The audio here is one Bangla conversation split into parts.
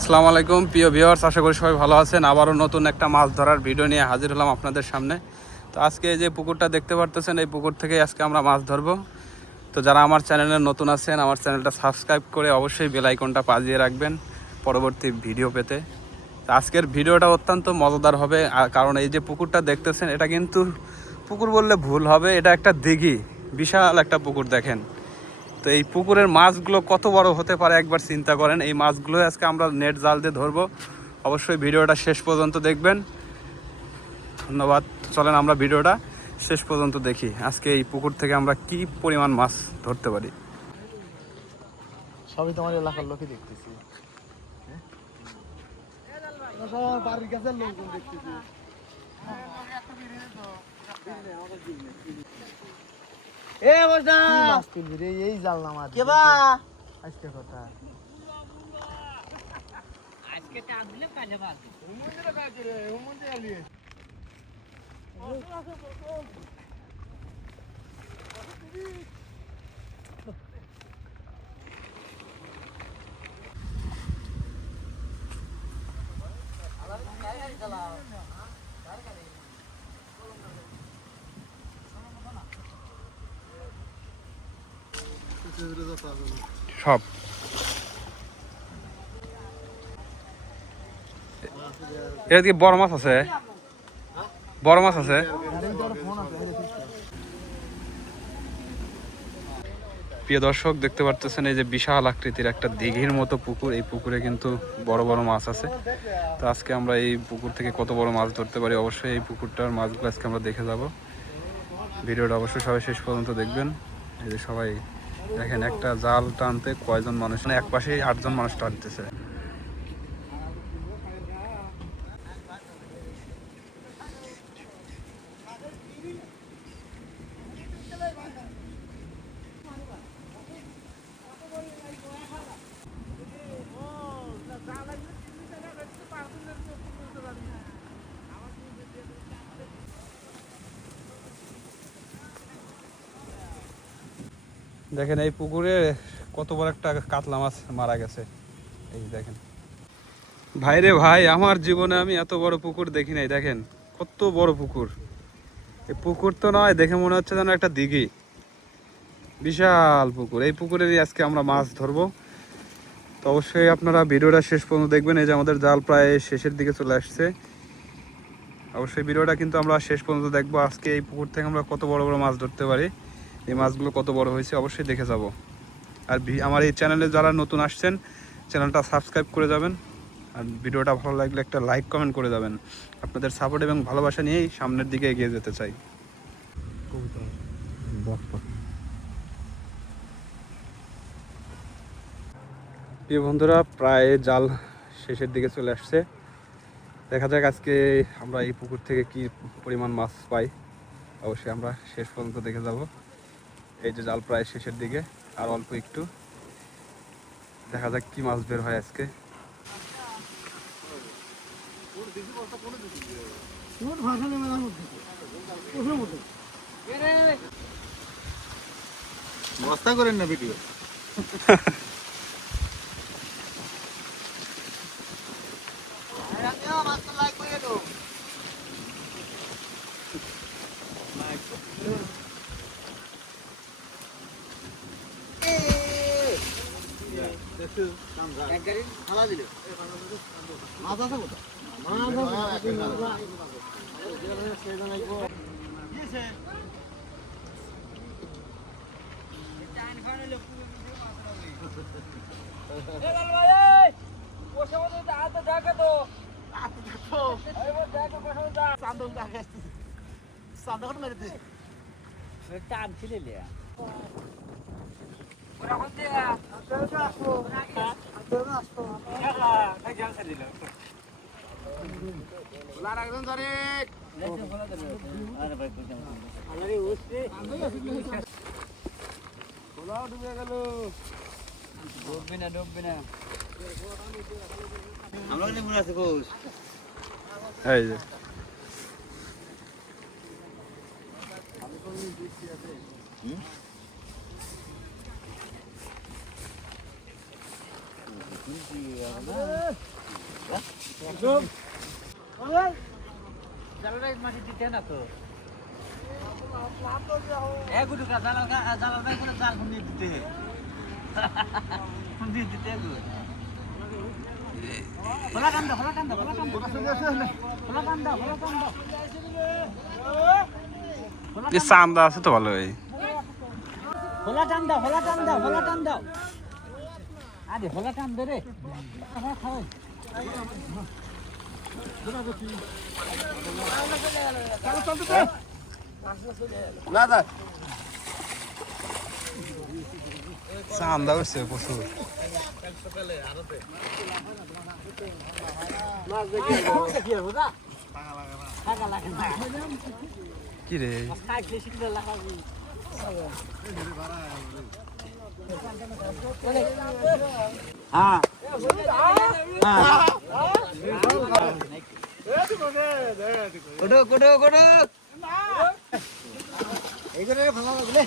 আসসালামু আলাইকুম প্রিয় ভিউয়ার্স, আশা করি সবাই ভালো আছেন। আবারও নতুন একটা মাছ ধরার ভিডিও নিয়ে হাজির হলাম আপনাদের সামনে। তো আজকে এই যে পুকুরটা দেখতে পারতেছেন, এই পুকুর থেকে আজকে আমরা মাছ ধরবো। তো যারা আমার চ্যানেলে নতুন আছেন, আমার চ্যানেলটা সাবস্ক্রাইব করে অবশ্যই বেল আইকনটা বাজিয়ে রাখবেন পরবর্তী ভিডিও পেতে। তো আজকের ভিডিওটা অত্যন্ত মজাদার হবে, কারণ এই যে পুকুরটা দেখতেছেন এটা কিন্তু পুকুর বললে ভুল হবে, এটা একটা দিঘি, বিশাল একটা পুকুর দেখেন। তো এই পুকুরের মাছগুলো কত বড় হতে পারে একবার চিন্তা করেন। এই মাছগুলো আজকে আমরা নেট জাল দিয়ে ধরবো। অবশ্যই ভিডিওটা শেষ পর্যন্ত দেখবেন। ধন্যবাদ। চলেন আমরা ভিডিওটা শেষ পর্যন্ত দেখি, আজকে এই পুকুর থেকে আমরা কি পরিমাণ মাছ ধরতে পারি। সবই তোমার এলাকার লোকই দেখতেছি, সব বাড়ির কাছের লোকজন দেখতেছি। এই জাল না মাছ আজকে কথা সব এটা কি বড় মাছ আছে? বড় মাছ আছে। প্রিয় দর্শক, দেখতে পারতেছেন এই যে বিশাল আকৃতির একটা দিঘির মতো পুকুর। এই পুকুরে কিন্তু বড় বড় মাছ আছে। তো আজকে আমরা এই পুকুর থেকে কত বড় মাছ ধরতে পারি, অবশ্যই এই পুকুরটার মাছগুলো আজকে আমরা দেখে যাব। ভিডিওটা অবশ্যই সবাই শেষ পর্যন্ত দেখবেন। এই যে সবাই দেখেন, একটা জাল টানতে কয়জন মানুষ, মানে এক পাশে 8জন মানুষ টানতেছে। দেখেন এই পুকুরে কত বড় একটা কাতলা মাছ মারা গেছে। এই দেখেন ভাইরে ভাই, আমার জীবনে আমি এত বড় পুকুর দেখি নাই। দেখেন কত বড় পুকুর। এই পুকুর তো নয়, দেখে মনে হচ্ছে যেন একটা দিঘি, বিশাল পুকুর। এই পুকুরেরই আজকে আমরা মাছ ধরবো। তো অবশ্যই আপনারা ভিডিওটা শেষ পর্যন্ত দেখবেন। এই যে আমাদের জাল প্রায় শেষের দিকে চলে আসছে। অবশ্যই ভিডিওটা কিন্তু আমরা শেষ পর্যন্ত দেখবো। আজকে এই পুকুর থেকে আমরা কত বড় বড় মাছ ধরতে পারি, এই মাছগুলো কত বড় হয়েছে অবশ্যই দেখে যাব। আর আমার এই চ্যানেলে যারা নতুন আসছেন, চ্যানেলটা সাবস্ক্রাইব করে যাবেন। আর ভিডিওটা ভালো লাগলে একটা লাইক কমেন্ট করে যাবেন। আপনাদের সাপোর্ট এবং ভালোবাসা নিয়েই সামনের দিকে এগিয়ে যেতে চাই। প্রিয় বন্ধুরা, প্রায় জাল শেষের দিকে চলে আসছে। দেখা যাক আজকে আমরা এই পুকুর থেকে কি পরিমাণ মাছ পাই, অবশ্যই আমরা শেষ পর্যন্ত দেখে যাব। এই যে জাল প্রায় শেষের দিকে, আর অল্প একটু, দেখা যাক কি মাছ বের হয় আজকে। বস্তা করেন না ভিডিও। এই যে মাটি দিতে না তো এগুলো জালাল জালাল ভাই কোনো জাল ফুন্দি দিতে ফুন্দি দিতে গো খোলা কান্দা খোলা কান্দা খোলা কান্দা খোলা কান্দা খোলা কান্দা এই চান্দা আছে তো ভালোই খোলা কান্দা খোলা কান্দা খোলা কান্দা আরে খোলা কান্দা রে খাওয়াই না না চান্দা হচ্ছে প্রচুর কি রে হ্যাঁ কোডো কোডো কোডো এইখানে ভালো লাগলে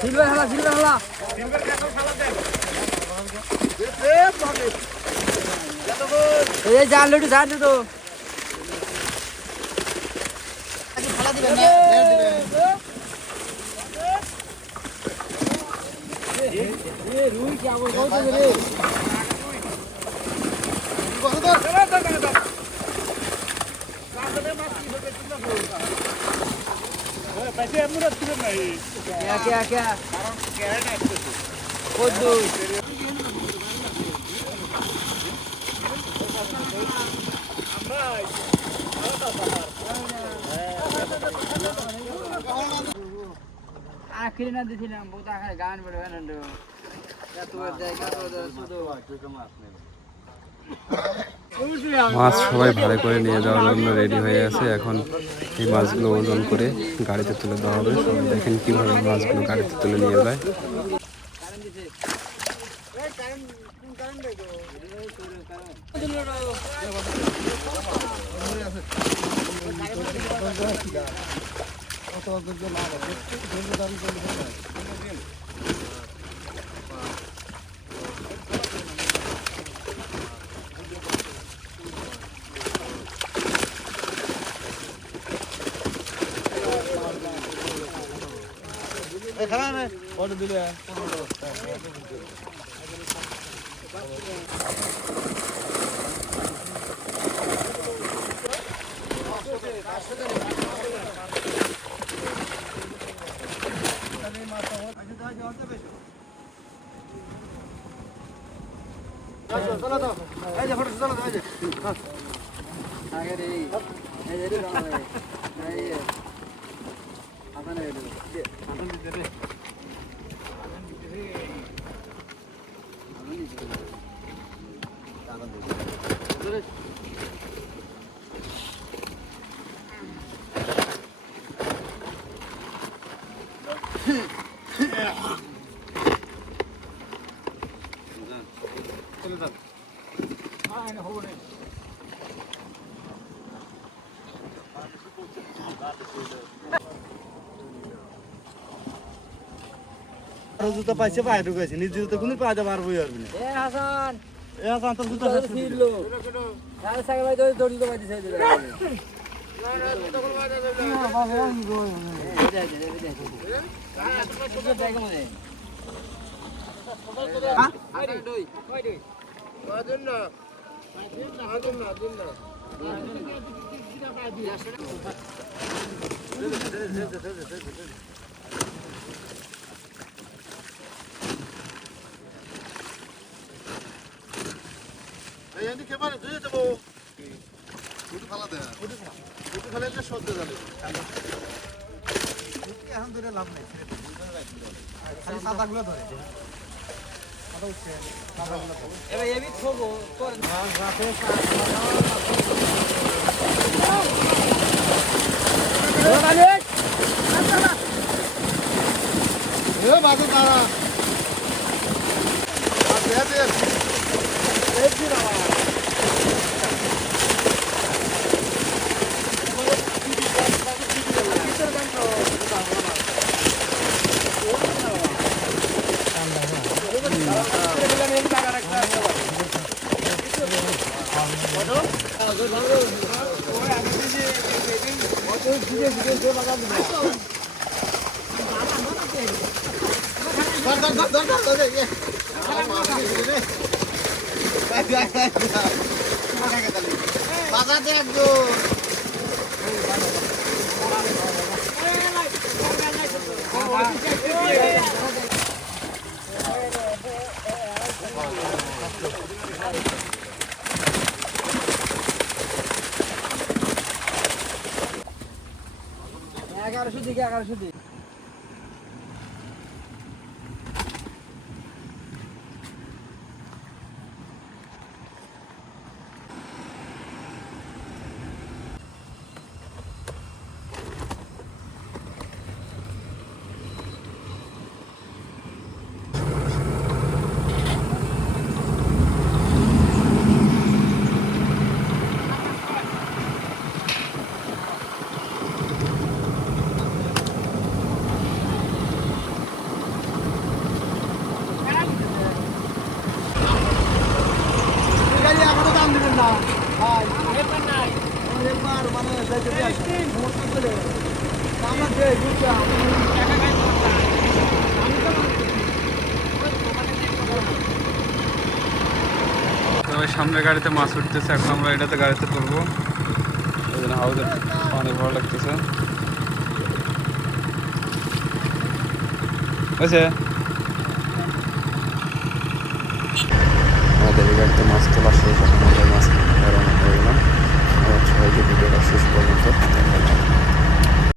সিলভার হালা সিলভার হালা এই জাল লুটি জাল তো রুই কি আবার কত রে क्या क्या आखिर ना दिथिलाम बहुत आखिर गान बड़े नंदो या तो जाएगा तो सुदो মাছ সবাই ভালো করে নিয়ে যাওয়ার জন্য রেডি হয়ে আছে এখন এই মাছগুলো ওজন করে গাড়িতে তুলে দেওয়া হবে সবাই দেখেন কিভাবে মাছগুলো গাড়িতে তুলে নিয়ে যায় কত দিলে চলো তো এই যে ফটো চলো এই যে আগে রে এই রে দাঁড়া এই আদানে রে আদান দিতে রে আদান দিতে রে আদান দিতে রে চলে যান আয় না হবে আর জুতো পাইছে পায়ে ঢুকাইছে নিজ জুতো কোন পায়ে পারবো পারবি না এ হাসান এ আছে তোর জুতো তোর ফিরলো আর সাইকেল ভাই ধরে দড়ি তো বাইতে সাইডে না না জুতো কোন বাইতে যাবে না বাবা আমি গো এই এনে কে মানে দুই দেবো ফুটু ফালা দে ফুটু ফালা যে সদ্য জানে এখন ধরে লাভ নাই খালি সাদাগুলো ধরে সাদা উঠছে সাদাগুলো ধরে এবার এবি থবো তোর রাতে এ বাজে তারা দে দে এই কি রাবা বাজাতে একদম এগারোশো দিকে 1100 দিকে ওই সামনের গাড়িতে মাছ উঠতেছে, এখন আমরা এটাতে গাড়িতে তুলবো, ওই জন্য হাউজে পানি ভালো লাগতেছে। বুঝছে আমাদের এই গাড়িতে মাছ তোলা শেষ।